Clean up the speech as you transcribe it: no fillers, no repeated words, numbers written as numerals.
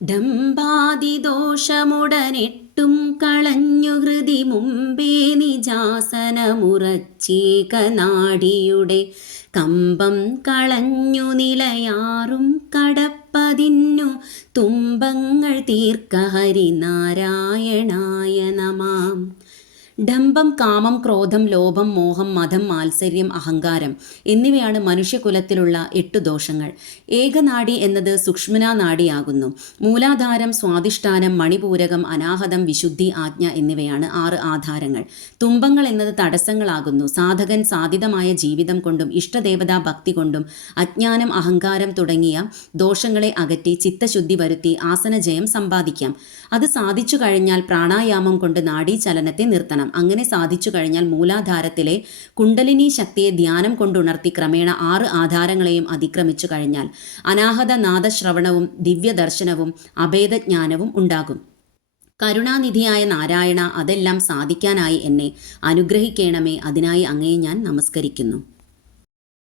ഡംബാദിദോഷമുടനെട്ടും കളഞ്ഞു ഹൃതി മുമ്പേ നിജാസനമുറച്ചേക നാഡിയുടെ കമ്പം കളഞ്ഞു നിലയാറും കടപ്പതിന്നു തുമ്പങ്ങൾ തീർക്ക ഹരിനാരായണായ നമാം. ഡംബം, കാമം, ക്രോധം, ലോഭം, മോഹം, മതം, മാത്സര്യം, അഹങ്കാരം എന്നിവയാണ് മനുഷ്യകുലത്തിലുള്ള 8 ദോഷങ്ങൾ. ഏകനാഡി എന്നത് സുക്ഷ്മനാ നാഡിയാകുന്നു. മൂലാധാരം, സ്വാധിഷ്ഠാനം, മണിപൂരകം, അനാഹതം, വിശുദ്ധി, ആജ്ഞ എന്നിവയാണ് 6 ആധാരങ്ങൾ. തുമ്പങ്ങൾ എന്നത് തടസ്സങ്ങളാകുന്നു. സാധകൻ സാധിതമായ ജീവിതം കൊണ്ടും ഇഷ്ടദേവതാ ഭക്തി കൊണ്ടും അജ്ഞാനം, അഹങ്കാരം തുടങ്ങിയ ദോഷങ്ങളെ അകറ്റി ചിത്തശുദ്ധി വരുത്തി ആസനജയം സമ്പാദിക്കാം. അത് സാധിച്ചു കഴിഞ്ഞാൽ പ്രാണായാമം കൊണ്ട് നാഡീചലനത്തെ നിർത്തണം. അങ്ങനെ സാധിച്ചു കഴിഞ്ഞാൽ മൂലാധാരത്തിലെ കുണ്ടലിനി ശക്തിയെ ധ്യാനം കൊണ്ടുണർത്തി ക്രമേണ 6 ആധാരങ്ങളെയും അതിക്രമിച്ചു കഴിഞ്ഞാൽ അനാഹത നാദശ്രവണവും ദിവ്യദർശനവും അഭേദജ്ഞാനവും ഉണ്ടാകും. കരുണാനിധിയായ നാരായണ, അതെല്ലാം സാധിക്കാനായി എന്നെ അനുഗ്രഹിക്കണമേ. അതിനായി അങ്ങയെ ഞാൻ നമസ്കരിക്കുന്നു.